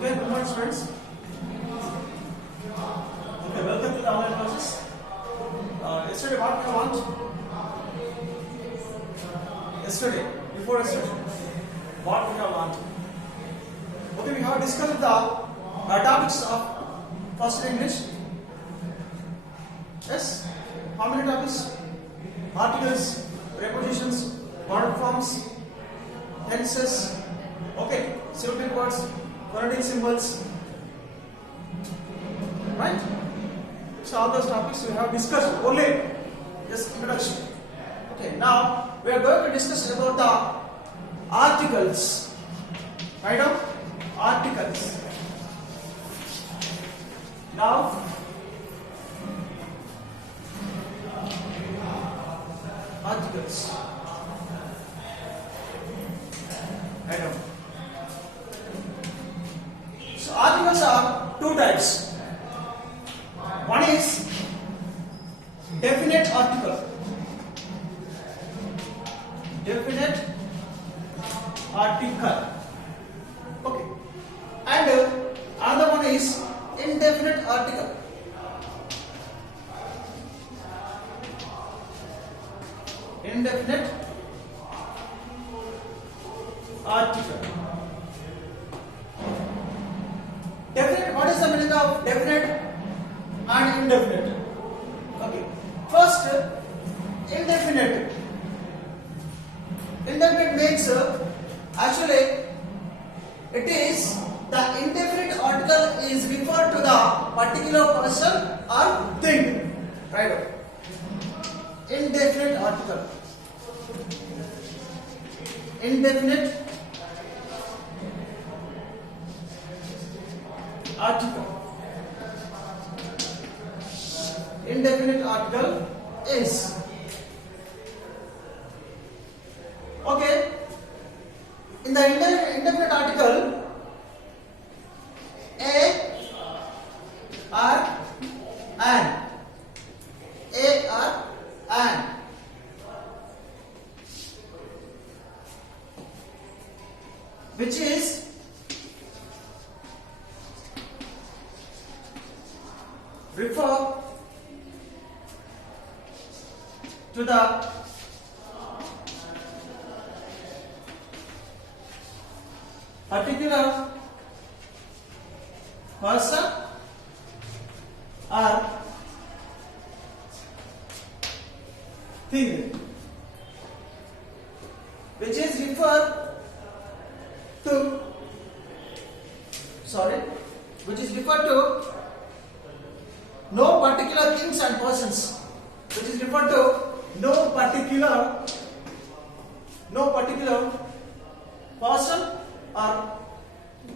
Okay, good morning students. Okay, welcome to the online classes. Yesterday what we want? Before yesterday, what we have learned? Okay, we have discussed the topics of first English. Yes, how many topics? Articles, prepositions, modal forms, tenses. Okay, syllabic words, phonetic symbols. Right? So all those topics we have discussed only just introduction. Okay, now we are going to discuss about the articles. Right now, articles. Now, articles. Right now. So articles are two types. One is definite article. Definite article. Okay. And another one is indefinite article. Indefinite article. Definite. What is the meaning of definite and indefinite? Okay. First, indefinite. Indefinite means actually it is the indefinite article is referred to the particular person or thing. Right? Indefinite article. Indefinite article. Indefinite article is okay. In the indefinite article, a or an, a or an. Which is refer to the particular person or thing, which is refer to which is referred to no particular things and persons, which is referred to no particular person or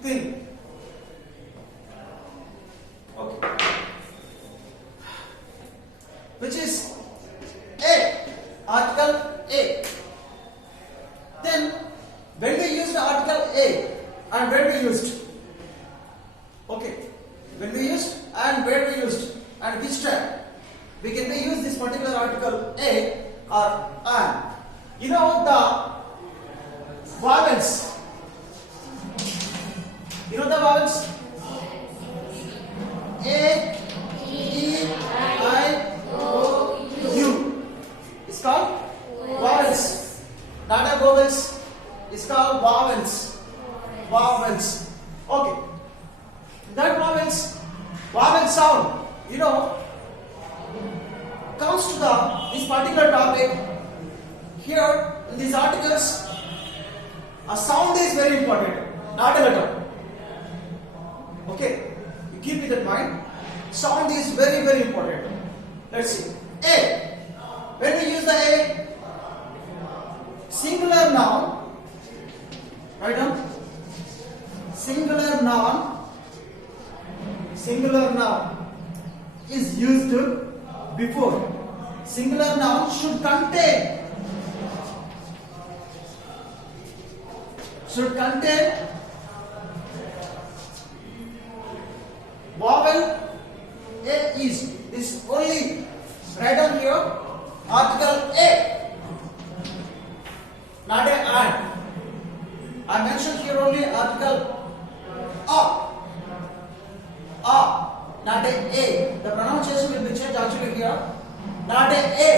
thing. Okay. Which is a, article A. Then when we use the article A and where we used? Okay. When we used and where we used and which time we can use this particular article A or an. You know the vowels. You know the vowels? A, E, I, O, U. It's called vowels. Not a vowels. It's called vowels. Vowels. Okay. That vowel sound, you know, comes to this particular topic. Here in these articles, a sound is very important, not a letter. Okay, you keep it in mind. Sound is very, very important. Let's see. A. When we use the A, singular noun, right now, singular noun is used before. Singular noun should contain vowel. A is this only. Write down here article A, not a and. I mentioned here only article A. not a.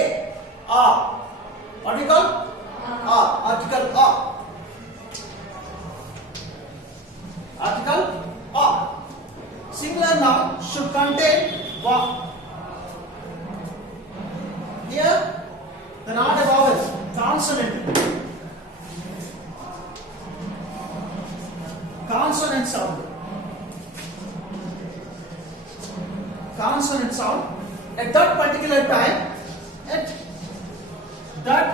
What do you call? Article a. Article a. Singular noun should contain here the not a vowel, consonant. Consonant sound. Consonant sound at that particular time. At that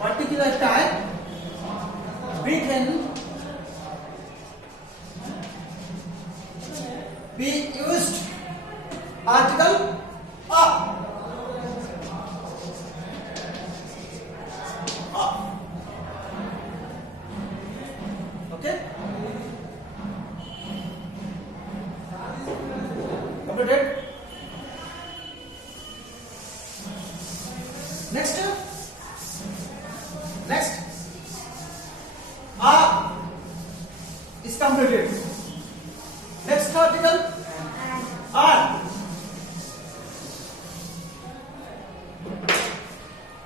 particular time, we can be used article a. Okay? Completed? Next is completed. Next article and.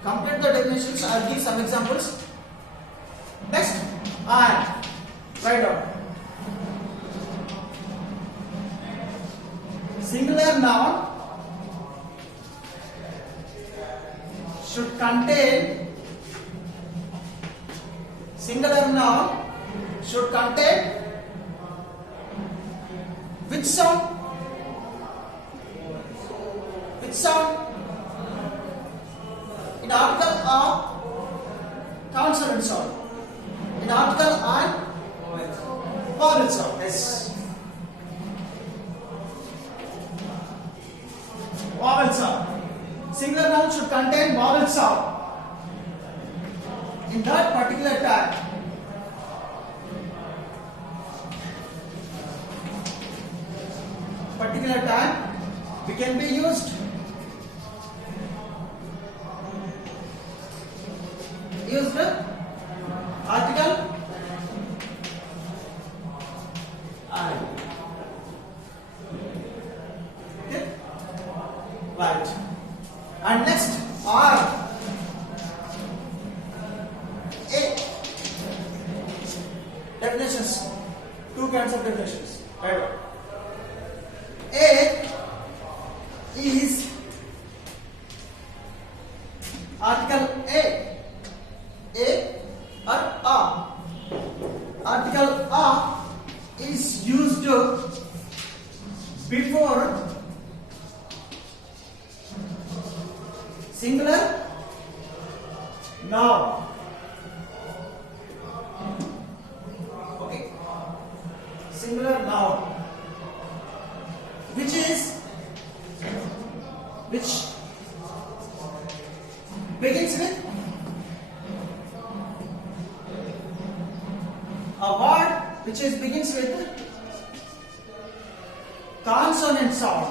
Complete the definitions. I'll give some examples. Next and. Write down. Singular noun should contain. Singular noun should contain which sound? Which sound? In article a, consonant sound. In article an, vowel sound. Yes. Vowel sound. Singular noun should contain vowel sound. In that particular time, we can be used article and. Okay, right. And next are a definitions. Two kinds of definitions. Right. A is article a or a. Article a is used before singular noun. Okay, singular noun, which begins with a word which begins with consonant sound.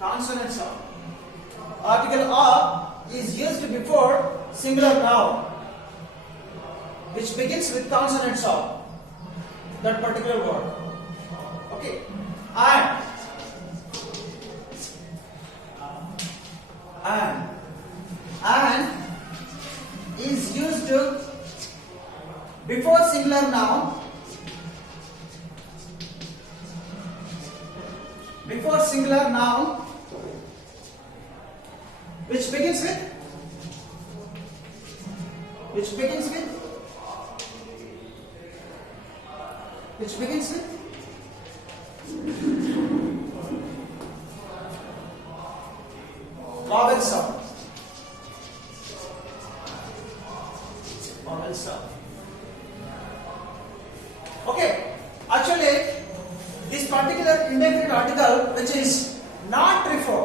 Consonant sound. Article a is used before singular noun which begins with consonant sound. That particular word. Okay. And is used before singular noun. Before singular noun which begins with vowel sound. Vowel sound. Okay. Actually, this particular indefinite article which is not refer.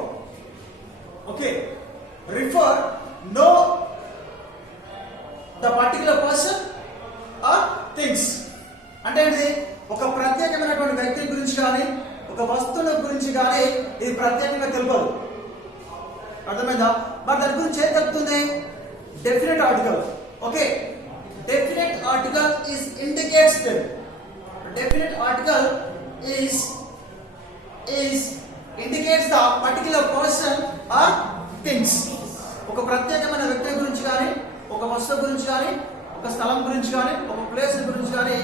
Okay. Refer no the particular person or things. అంటే ఒక ప్రత్యేకమైనటువంటి వ్యక్తి గురించి కానీ ఒక వస్తువు గురించి కానీ ఇది ప్రత్యేకంగా తెలుపదు. అర్థమైందా? మరి దాని గురించి ఏం చెప్తుంది? Definite article. Okay, definite article is indicates them. definite article is indicates the particular person or things. ఒక ప్రత్యేకమైన వ్యక్తి గురించి కానీ, ఒక వస్తువు గురించి కానీ, ఒక స్థలం గురించి కానీ, ఒక ప్లేస్ గురించి కానీ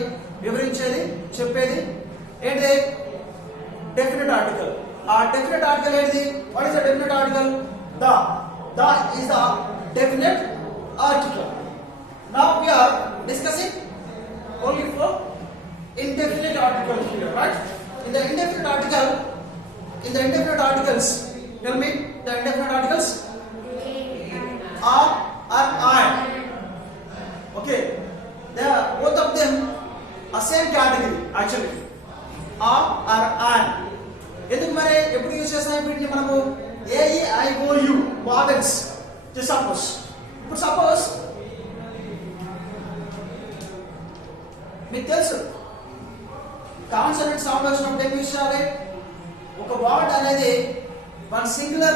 వివరించేది, చెప్పేది ఏంటి? Definite article. ఆ డెఫినెట్ ఆర్టికల్ ఏంటి? What is the definite article? The is the definite article. Now we are discussing only for indefinite articles here, right? In the indefinite articles, tell me the indefinite articles. Are I. Okay, they are both of them are same category actually. Are I. ఎందుకు మరి ఎప్పుడు use చేస్తాం వీటిని మనము? A E I O U vowels. Just suppose మీకు తెలుసు consonant sound వచ్చినప్పుడు ఏం యూజ్ చేయాలి? ఒక వర్డ్ అనేది one singular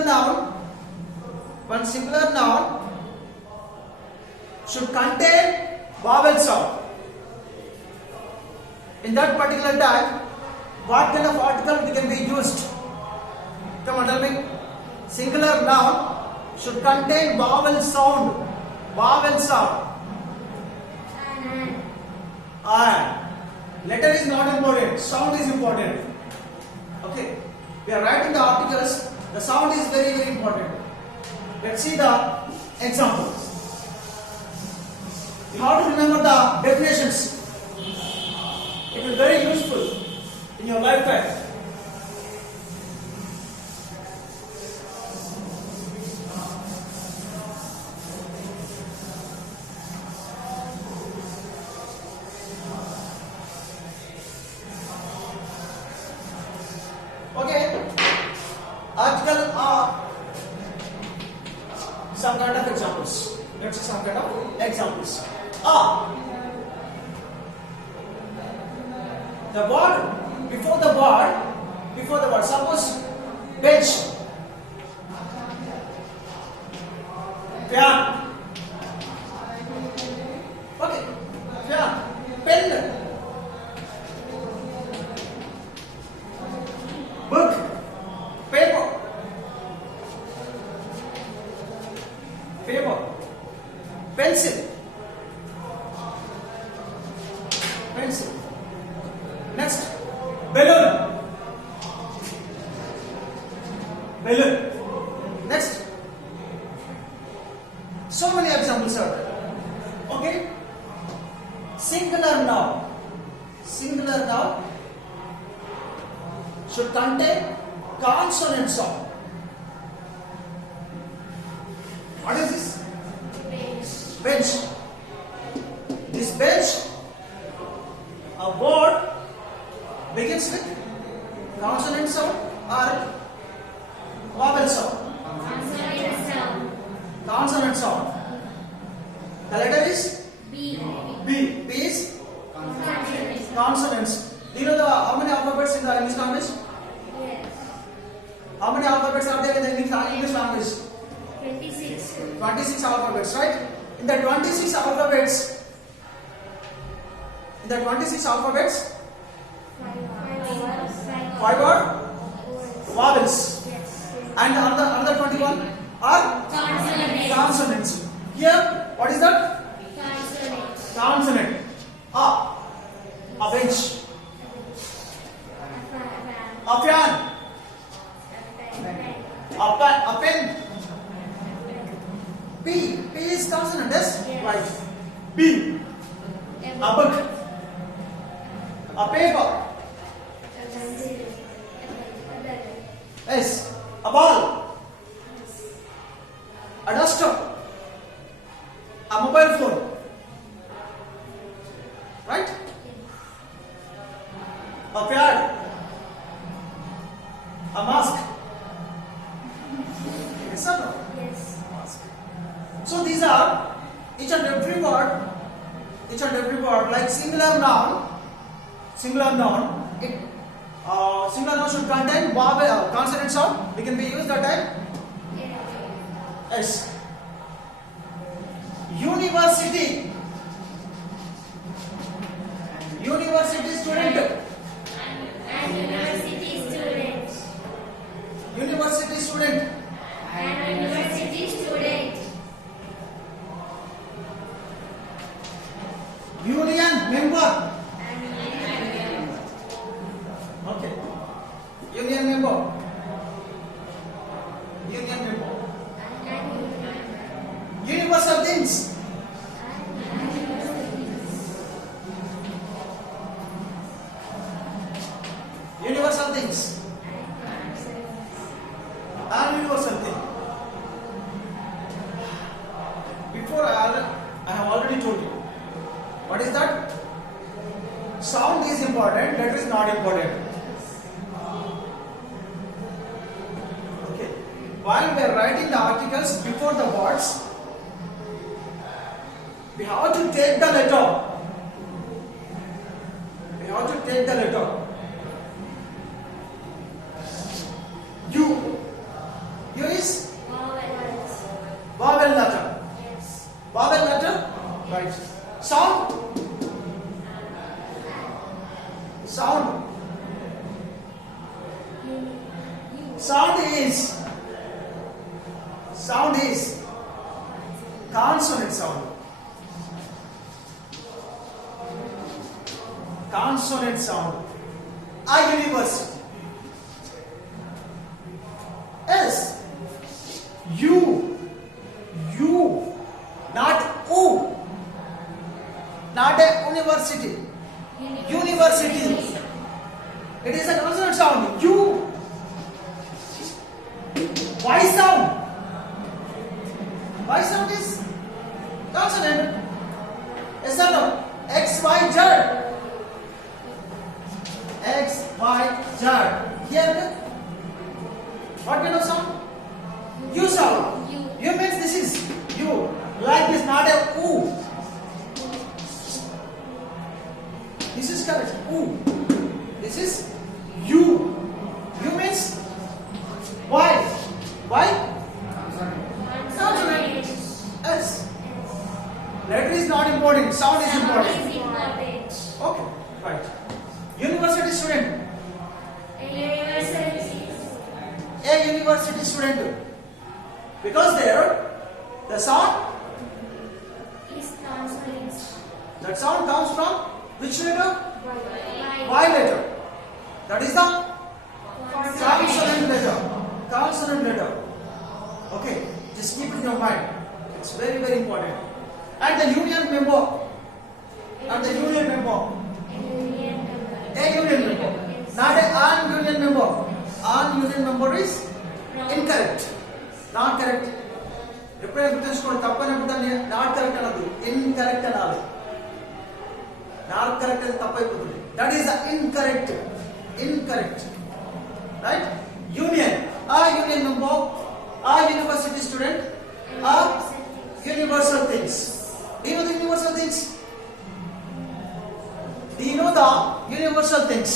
noun should contain vowel sound. In that particular time, what kind of article can be used? Come on, tell me. Singular noun should contain vowel sound. And letter is not important. Sound is important. Okay. We are writing the articles. The sound is very, very important. Let's see the examples. You have to remember the definitions. It will be very useful in your lifetime. Okay, article are some kind of examples. Let's see some kind of examples. The word before the word. Suppose bench, fan. Okay, fan, pen, book, paper, pencil. Next, balloon. Next, so many examples are there. Okay, singular noun should contain consonant sound. What is this? Bench. This bench, a word begins with consonant sound or vowel sound? Consonant sound. The letter is B. B is consonants. Do you know how many alphabets in the English language? Yes. How many alphabets are there in the English language? 26. 26 alphabets, right? In the 26 alphabets, five are vowels, Yes. and another 21 are consonants. Here, what is that? Consonant. A bench, a fan, a pen. P is consonant, yes? Yes. Right. B, a book, a paper. S, a ball, a duster, a mobile phone. Right? A pad, a mask. Yes or no? Yes. Mask. So these are each and every word like singular noun. Singular noun should contain vowel consonant sound. It can be used that time. S. University student. things. Universal things. Universal thing. Before I have already told you. What is that? Sound is important, letter is not important. Okay. While we are writing the articles before the words, we have to take the letter. We have to take the letter. U. U is vowel letter. Vowel letter. Right. Sound. Sound. Sound is consonant sound. Consonant sound. A universe. S. U. Not U. Not a university. University. It is a consonant sound. U. Y sound. Y sound is consonant. Yes or no? X, Y, Z. X, Y, Z. Here, what kind of sound? U sound. U means this is U. Like this, not a U. This is correct. U. This is U. U means Y. Y? Consonant. S. Letter is not important. Sound is important. Okay. Right. University student. A university student. Because there, the sound, that sound comes from which letter? Y letter. That is the consonant letter. Consonant letter. Okay, just keep it in your mind. It's very, very important. And the union member. And the union member. A union member. Not a non-union member. Non-union member is incorrect. Not correct. ఎప్పుడైనా గుర్తుంచుకోండి, తప్పైనప్పుడు not correct అనద్దు, incorrect అనాలి. Not correct అది తప్పైపోతుంది. That is the incorrect. Incorrect. Right? Union. ఆ union member, ఆ university student, ఆ universal things. Do you know the universal things? Do you know the universal things?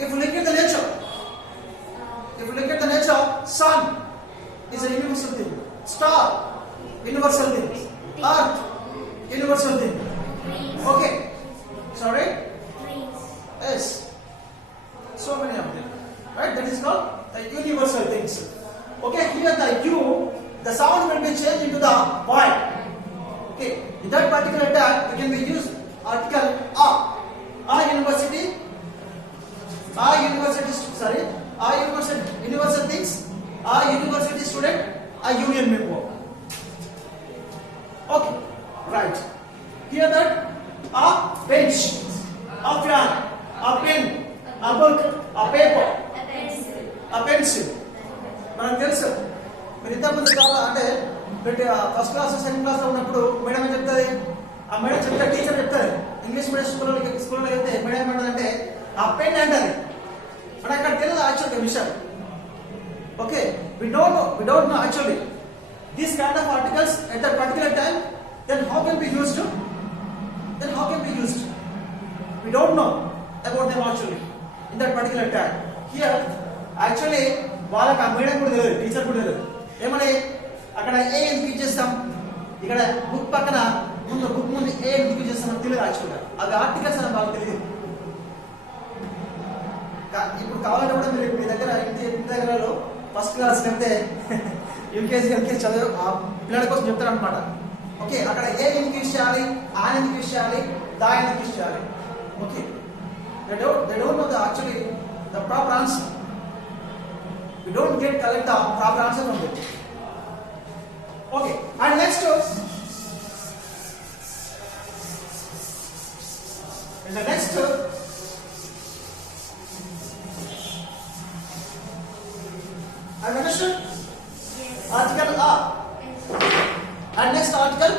If you look at the nature, sun is a universal thing. Star, universal thing. Earth, universal thing. Okay. Sorry? Yes. So many of them. Right? That is called the universal things. Okay, here the U, the sound will be changed into the Y. Okay, in that particular tag, we can be used article A. A university, universal things, a university student, a union member. Okay, right. Here that a bench, a fan, a pen, a book, a paper, a pencil. మనకు తెలుసు. మీరు ఇంతకుముందు అంటే first class second క్లాస్లో ఉన్నప్పుడు madam ఏం చెప్తుంది? ఆ మేడం చెప్తే టీచర్ చెప్తుంది. ఇంగ్లీష్ మీడియం స్కూల్లో వెళ్తే మేడం ఏమంటుందంటే ఆ పెన్ అంటది. మనకు అక్కడ తెలియదు యాక్చువల్గా విషయం. Okay, we don't know actually these kind of articles at that particular time. Then how can be used? We don't know about them actually in that particular time. Here actually వాళ్ళకి ఆ madam కూడా తెలియదు, teacher కూడా తెలియదు. ఏమని అక్కడ ఏ ఎందుకు ఇచ్చేస్తాం, ఇక్కడ బుక్ పక్కన బుక్ ముందు ఏ ఎందుకు ఇచ్చేస్తామని తెలియదు యాక్చువల్గా. అవి ఆర్టికల్స్ అని వాళ్ళకి తెలియదు. ఇప్పుడు కావాలంటే కూడా మీరు మీ దగ్గర ఇంటి దగ్గరలో ఫస్ట్ క్లాస్ లేకపోతే యూకేజీ ఎల్కేజీ చదివే ఆ పిల్లల కోసం చెప్తారనమాట. ఓకే, అక్కడ ఏ ఎందుకు యూజ్ చేయాలి, ఆ ఎందుకు యూజ్ చేయాలి, దా ఎందుకు యూజ్ చేయాలి. Okay, they don't know actually the proper answer. We don't collect the proper answer from them. Okay, and next in the next I understood Yes. article are and next article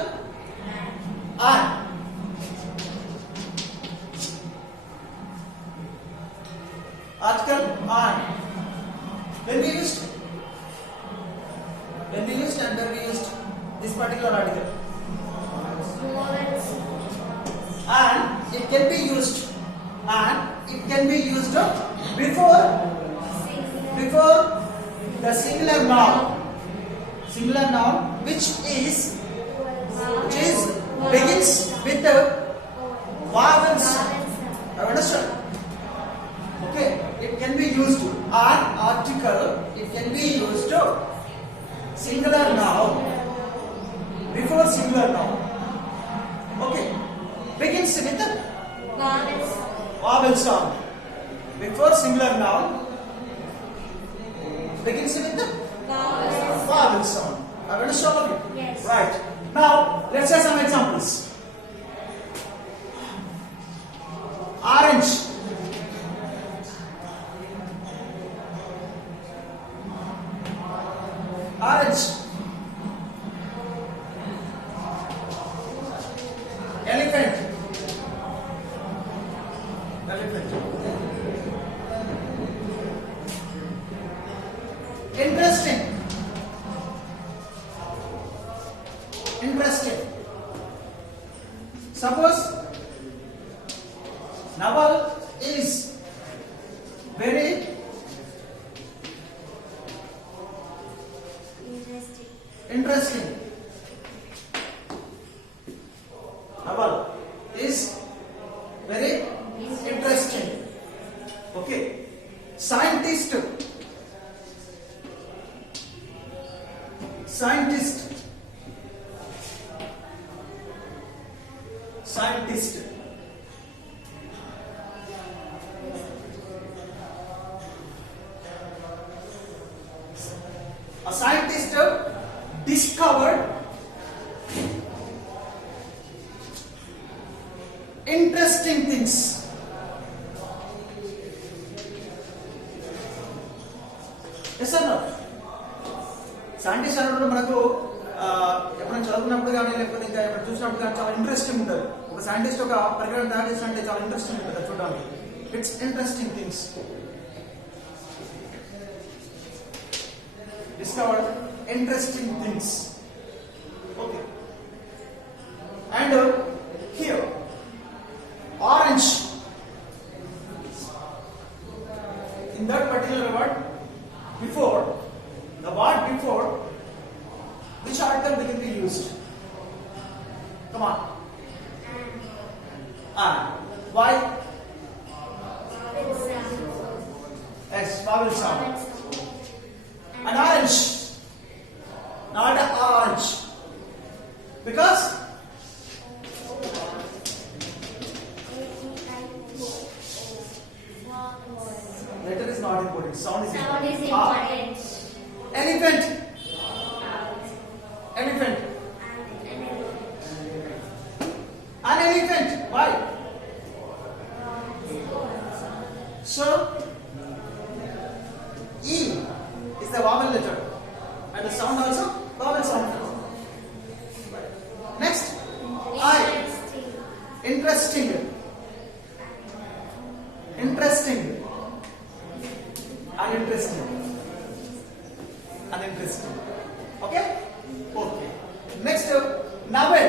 and. Article and when we used and when we used this particular article Vowels. and it can be used before Singular. the singular noun which begins with the vowels. Have understood? Okay, it can be used an article. It can be used singular noun before singular noun. Okay, begins with the Vowels. vowel sound before singular noun. Begins with the Vowels. vowel sound. Have you understood all of it? Yes. Right. Now let's have some examples. Orange. Orange. Elephant. Interesting. Suppose Nawal is very interesting. Nawal is very interesting. Okay. Scientist. A scientist discovered interesting things. Yes or no? Scientist అన్నప్పుడు మనకు ఎప్పుడైనా చదువుకున్నప్పుడు కానీ లేకపోతే ఇంకా ఎప్పుడు చూసినప్పుడు కానీ చాలా ఇంట్రెస్టింగ్ ఉంటుంది. ఒక సైంటిస్ట్ ఒక పరికరం తయారు చేసినట్టే చాలా ఇంట్రెస్టింగ్ ఉంటుంది చూడడానికి. It's interesting things. Discovered interesting things. Okay. And here, orange. In that particular word, before, the word before, which article we can be used? Come on. And. Why? Yes, vowel sound. An orange, not an orange, because letter is not important. Sound is Sound is important. important. Elephant. An elephant. Why? So, E is the vowel letter, and the sound also vowel sound. Next, I. Interesting. Uninteresting. Okay? Okay. Next, novel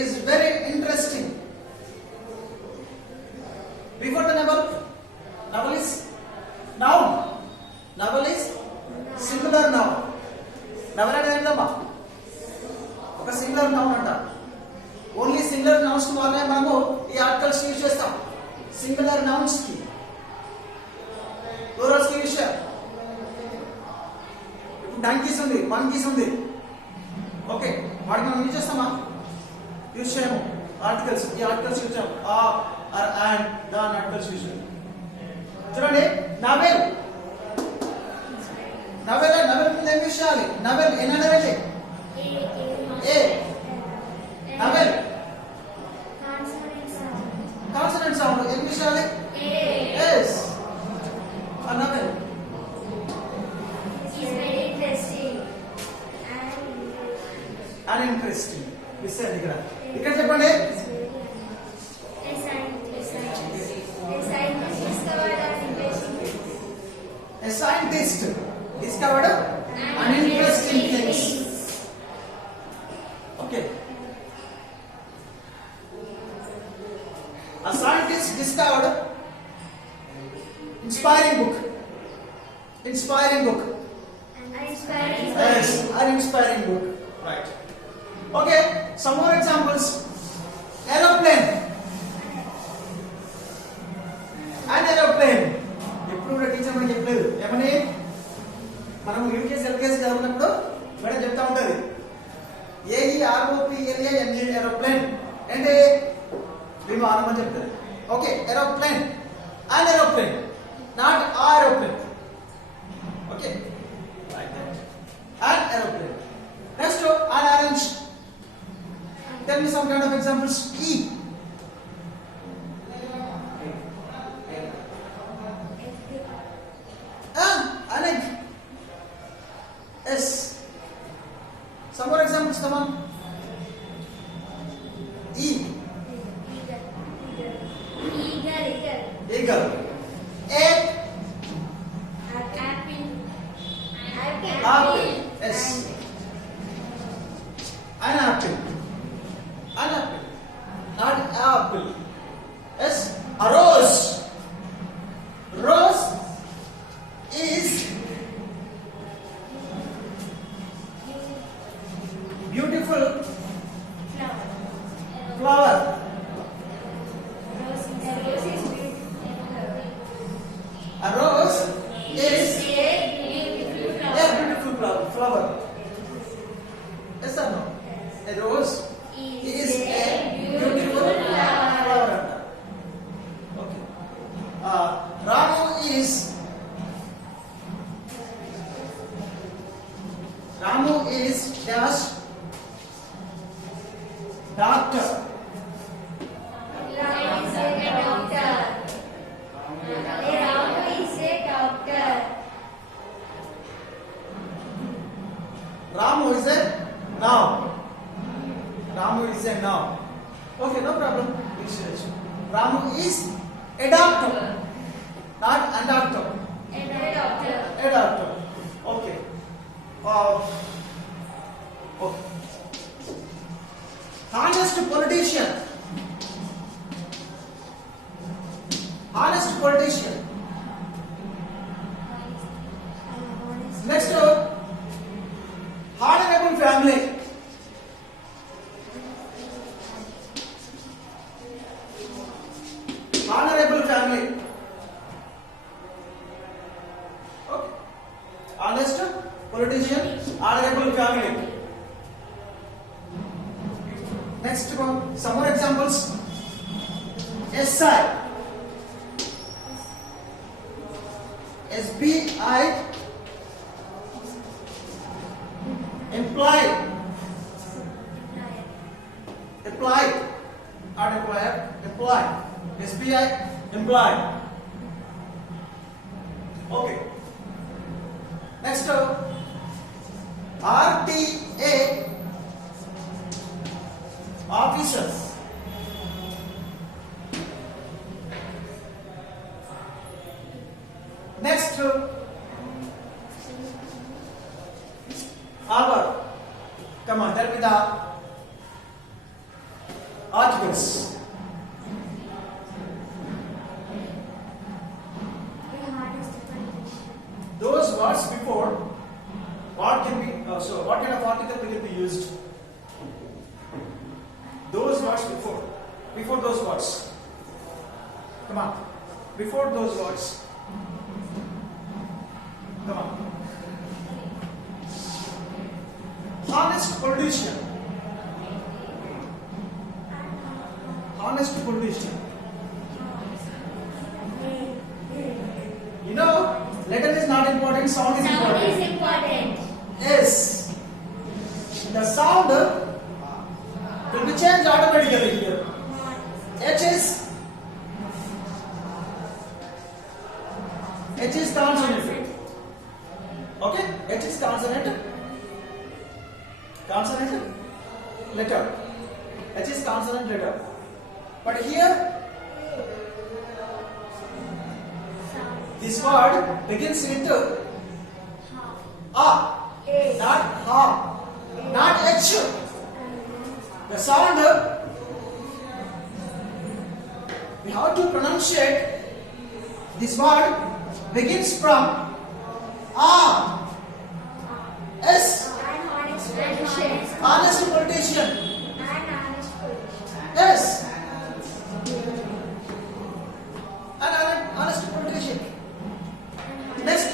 is very interesting. Before the novel is noun. Novel is singular noun. Novel అంటే ఏంటమ్మా? ఒక singular noun అంట. Only singular nouns కి మాత్రమే మనము ఈ articles use చేస్తాం. Singular nouns కి ప్లూరల్స్ కి యూజ్ చేయం. ఇప్పుడు డంకీస్ ఉంది, మంకీస్ ఉంది. ఓకే, వాటిని మనం యూజ్ చేస్తామా? యూజ్ చేయము. ఆర్టికల్స్, ఈ ఆర్టికల్స్ యూజ్ చేయము. ఆ ఆర్ అండ్ దాని ఆర్టికల్స్ యూజ్ చేయము. చూడండి, నవెల్ ముందు ఏం యూజ్ చేయాలి? నవెల్ ఎన్ అంటే A. Navel. Consonant sound. Consonant sound. English ali? A. Yes. Navel. Is very interesting. Uninteresting. Listen ఇక్కడ. ఇక్కడ చెప్పండి. A scientist discovered an interesting A scientist discovered uninteresting things. Okay. A scientist discovered inspiring book. Inspiring book. Inspiring. Yes, an inspiring book. Right. Okay, some more examples. Aeroplane. An aeroplane. ఎప్పుడు కూడా teacher మనకి చెప్పలేదు ఏమని మనం UKG LKG చదివినప్పుడు madam చెప్తా ఉంటది AEROPLANE aeroplane అంటే విమానం అని చెప్తారు. Okay, aeroplane. an aeroplane, not aeroplane. Okay, like that. An aeroplane. Next, unorange. Tell me some kind of examples. E. An egg. S. Some more examples, come on. E. Eagle. A. Apple. Yes. An apple. An apple. Not apple. Yes. A rose. Rose is beautiful flower. A rose is a beautiful flower. Yes or no? A rose is a beautiful flower. Okay. Ramu is dash doctor. Ramu is a noun. Ramu is a noun. Okay, no problem. Ramu is a doctor, not a doctor. A doctor. Okay. Okay. Honest politician. Honest politician. Next, honorable family. Honorable family. Okay. Honest politician, honorable family. Next one, some more examples. SI. SBI. Implied. Applied. Not employer. Implied. SBI. Implied. Okay. Next, RTA. Officers. Next, hour. Come on, tell me the articles. Those words before, what can be? What kind of article will it be used? Those words before those words. Come on, before those words. Come on. Honest politician. Honest politician. You know, letter is not important, sound is important. important. Yes. The automatically here. H is consonant. Okay, H is consonant letter. H is consonant letter. But here this word begins with A, not Ha, not H. The sound we have to pronunciate. This word begins from A. S. Honest politician. S. An honest politician. Next.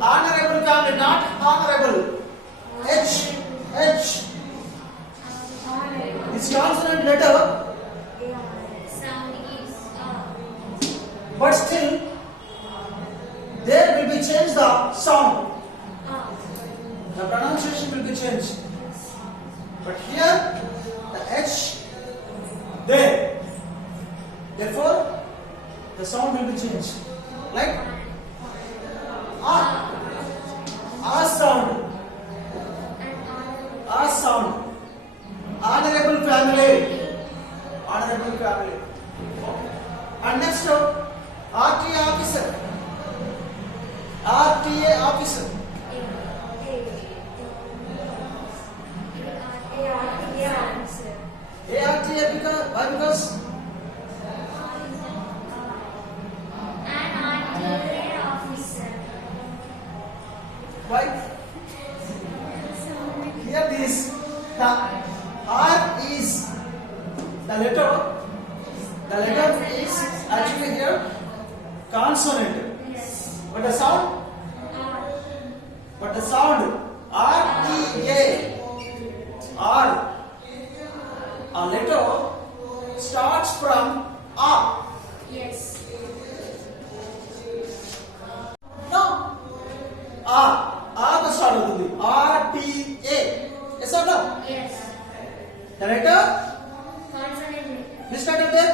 Honorable family, not honorable. H. This consonant letter, but still there will be changed the sound. The pronunciation will be changed. But here the H there. Therefore the sound will be changed. Like A sound. A sound. Honorable family. And next RTA officer. ARTA because why? Because why? Here this the R is the letter. The letter is actually here consonant. But the sound RTA, R, a letter starts from A. No, R the start అవుతుంది. RTA. Yes or no? The letter which letter there?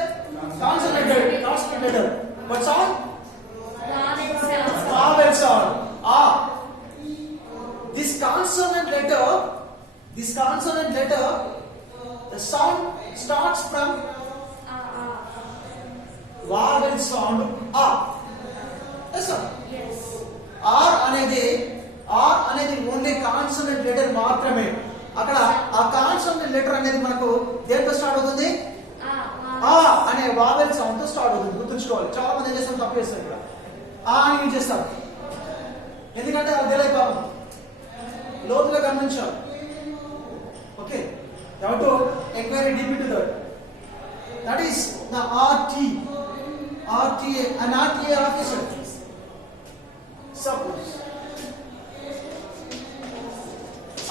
Consonant letter. What sound? Vowel sound. This consonant letter, the sound starts from vowel sound A. Yes sir. R అనేది only consonant letter మాత్రమే. అక్కడ ఆ consonant letter అనేది మనకు దేంతో start అవుతుంది? ఆ అనే వావెల్ సౌండ్ తో స్టార్ట్ అవుతుంది. గుర్తుంచుకోవాలి. చాలా మంది ఏం చేస్తారు, తప్పు చేస్తారు. ఇక్కడ ఆ అని యూజ్ చేస్తారు. ఎందుకంటే అది తెలియదు పాపం. లోతుగా గమనించాలి. Okay, you have to enquiry deep into that. That is the RTA, an RTA officer. Suppose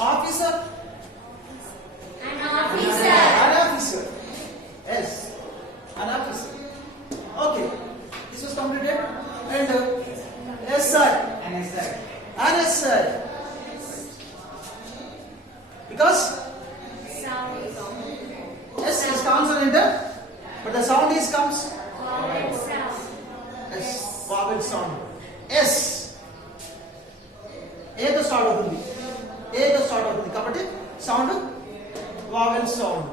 officer, An officer. Yes, an officer. Okay, this was completed. And SI, because S is consonant, but the sound comes S, vowel sound. S A తో start అవుతుంది. కాబట్టి sound vowel sound.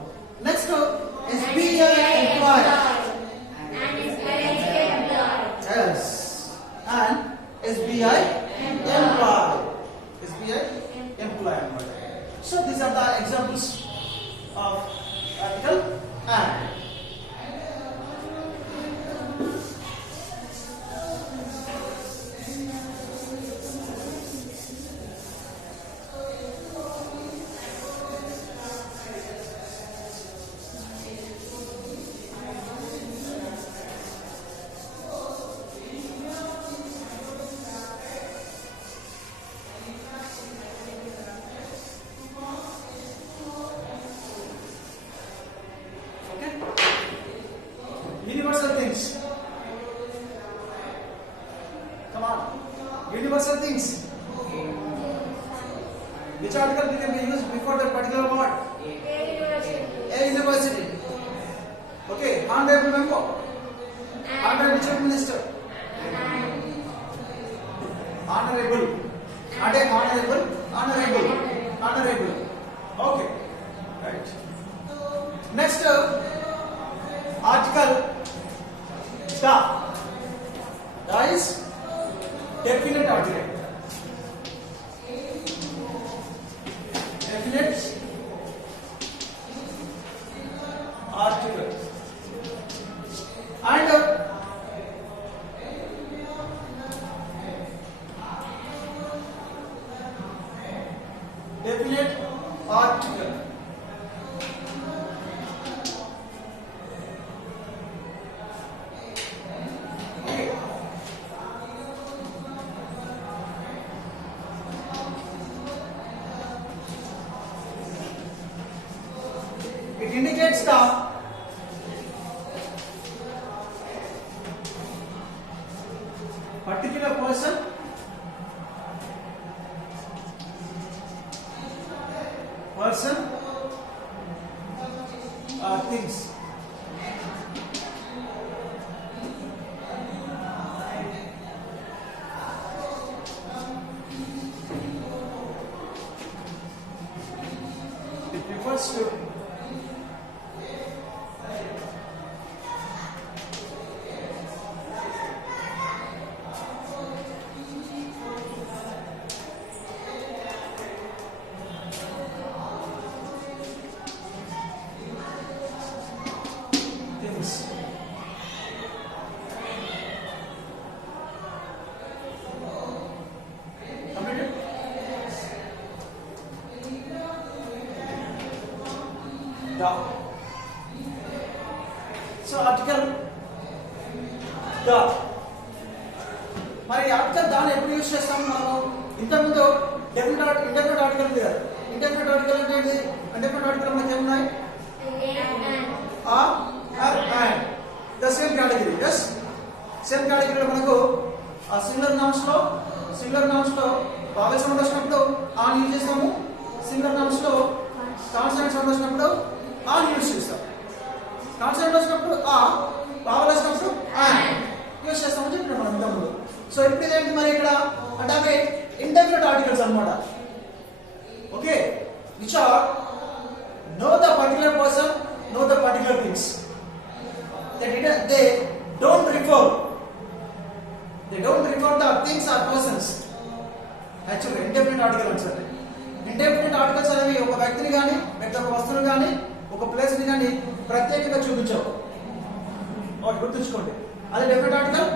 Next SBI employee. Yes, and SBI employee. So these are the examples of article and. Universal things. Come on. Universal things. Which article can be used before that particular word? A university. Okay, honorable member, honorable chief minister, honorable, honorable. Okay, right. Next article, the is definite article. Definite article. And definite article. Okay. It indicates the particular person or things. It refers to things. Completed? The. So article the. మరి article దాన్ని ఎప్పుడు use చేస్తాం మనం? ఇంతకుముందు indefinite article ఉంది కదా. Indefinite article అంటే ఏంటి? ఇండెఫినిట్ ఆర్టికల్ మనకి ఏమున్నాయి? and the same category. Yes, same category లో మనకు ఆ సింగులర్ నౌన్స్ లో vowel సౌండ్ వచ్చినప్పుడు ఆన్ యూజ్ చేస్తాము. సింగులర్ నౌన్స్ లో కాన్సనెంట్ సౌండ్ వచ్చినప్పుడు ఆన్ యూజ్ చేస్తాం. కాన్సనెంట్ వచ్చినప్పుడు ఆ, vowel వచ్చినప్పుడు and యూజ్ చేస్తామని చెప్పినాం మనం ఇంతకుముందు. సో ఇప్పుడు ఇదేంటి మరి ఇక్కడ అంటే అవి ఇండెఫినిట్ ఆర్టికల్స్ అన్నమాట. Okay, which are no the particular person, no the particular things. They don't refer the things or persons. Actually, indefinite article అంటారు. ఇండెఫినిట్ ఆర్టికల్స్ అనేవి ఒక వ్యక్తిని కానీ ఒక వస్తువుని కానీ ఒక ప్లేస్ ని కానీ ప్రత్యేకంగా చూపించవు. ఒకటి గుర్తుంచుకోండి. అదే డెఫినిట్ ఆర్టికల్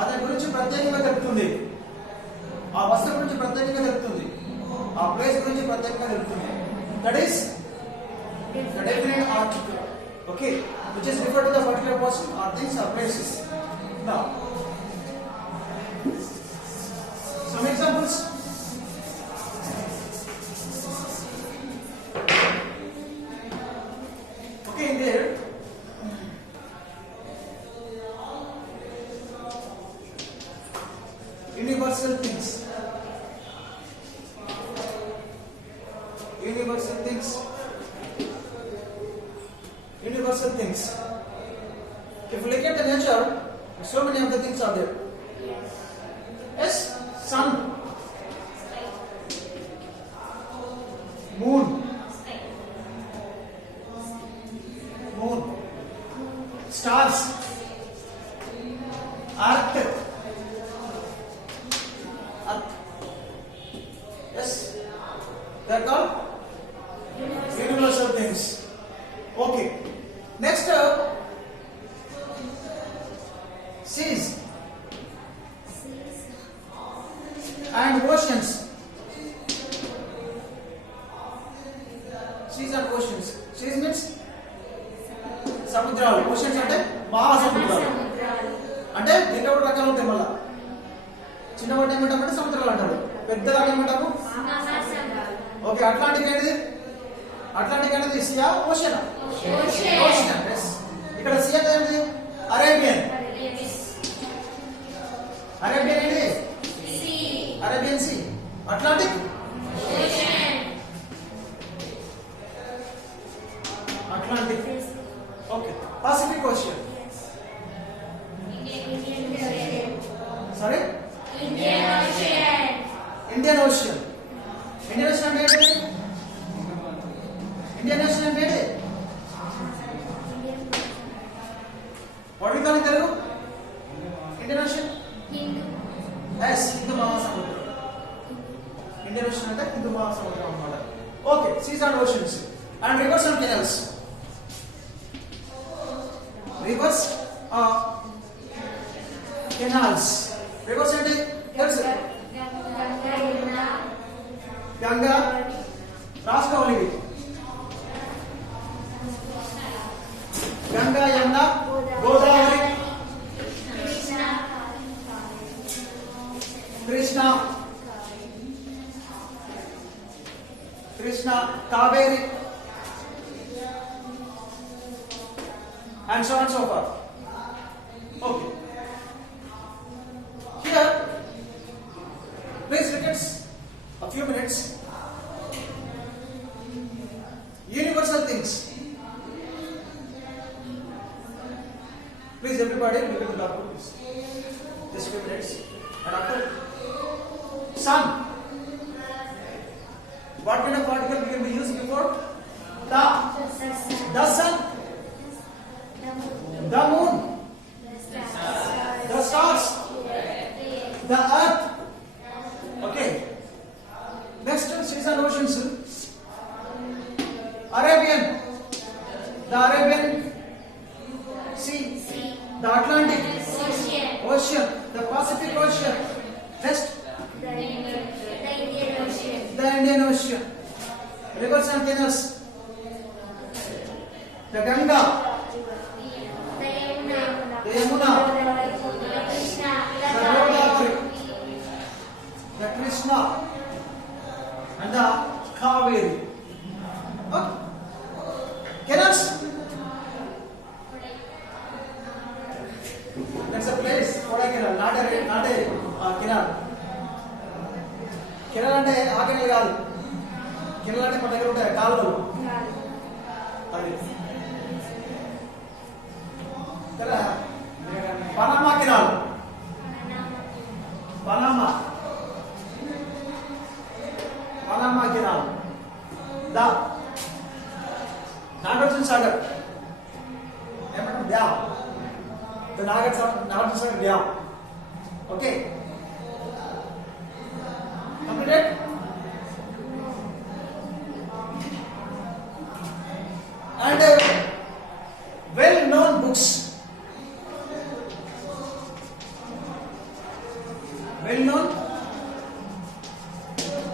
అతని గురించి ప్రత్యేకంగా తెలుపుతుంది, ఆ వస్తువు గురించి ప్రత్యేకంగా తెలుపుతుంది, ఆ ప్లేస్ గురించి ప్రత్యేకంగా తెలుపుతుంది. That is the definite article. Okay, which is referred to the particular person or things or places. Now, some examples. Okay, in there, universal things. Universal things. Universal things. If you look at the nature, so many of the things are there. Yes, sun, moon, stars, earth. Yes, they are called universal things. Okay. Next, seas and oceans. Seas and oceans. Seas means సముద్రాలు. Oceans అంటే మహాసముద్రాలు. అంటే దీంట్లో కూడా రకాలు ఉంటాయి. మళ్ళా చిన్న వాటి ఏమంటామంటే సముద్రాలు అంటారు, పెద్ద వాటి ఏమంటాము? ఓకే, అట్లాంటిక్ ఏంటిది? అట్లాంటిక్ అనేది సియా ఓషనా? ఓషన్. ఇక్కడ సి అంటే ఏంటి? అరేబియన్. అరేబియన్ ఏంటి? Arabian sea. Atlantic Indian Ocean. Indian Ocean అంటే ఏంటి? ఇండియన్ ఓషన్ అంటే ఏంటి? What we call in Telugu? Indian Ocean? Yes, హిందూ మహాసముద్రం. ఇండియన్ ఓషన్ అంటే హిందూ మహాసముద్రం అన్నమాట. Okay, seas and oceans and rivers and canals. Rivers canals. Rivers అంటే తెలుసు, గంగా, రాసుకోవాలి ఇవి. Ganga, Yamuna, Godavari, Krishna, Kaveri, and so on and so forth. Okay. Here, please look at a few minutes. Universal things. Please, everybody, look at the blackboard, please. Just a few minutes. And after, sun. What kind of particle we can be used before? The sun. The moon, the stars, the earth. Okay. Next, seas and oceans. Arabian, the Arabian Sea, the Atlantic Ocean, the Pacific Ocean. Next, The Indian Ocean. the Indian Ocean. Rivers and canals. The Ganga, the Yamuna, the Godavari, the Krishna, and the Kaveri. Okay. Canals. That's a place. Kodaikanal, not a canal. Canal అంటే ఆ canal కాదు. Canal అంటే మన దగ్గర ఉంటాయి కాలువలు. అది కదా. Panama canal. Panama canal. The Nagarjuna Sagar. ఏమంటారు? Dam. The Nagarjuna Sagar dam. Okay, completed. And well known books. Well known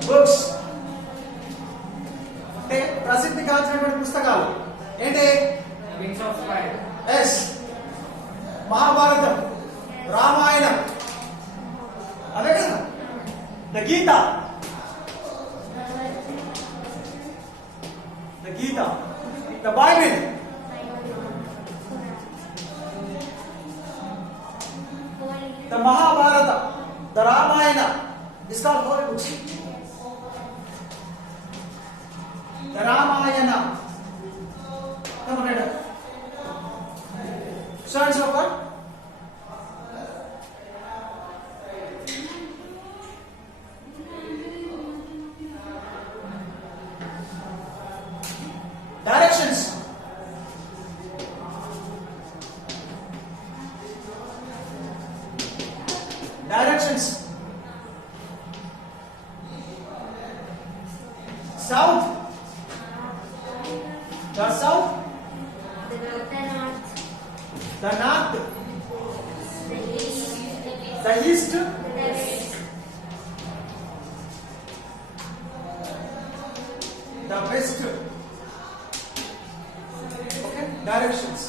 books. అంటే ప్రసిద్ధి గాంచినటువంటి పుస్తకాలు ఏంటి? Wings of Fire. Yes, Mahabharatam, Ramayanam, అదే కదా. The Gita, the Bible, the Mahabharata, the Ramayana. This is all holy books. The Ramayana. Come on, read it. So and so forth. Directions. South. The south. The north. The east. The west. Okay, directions.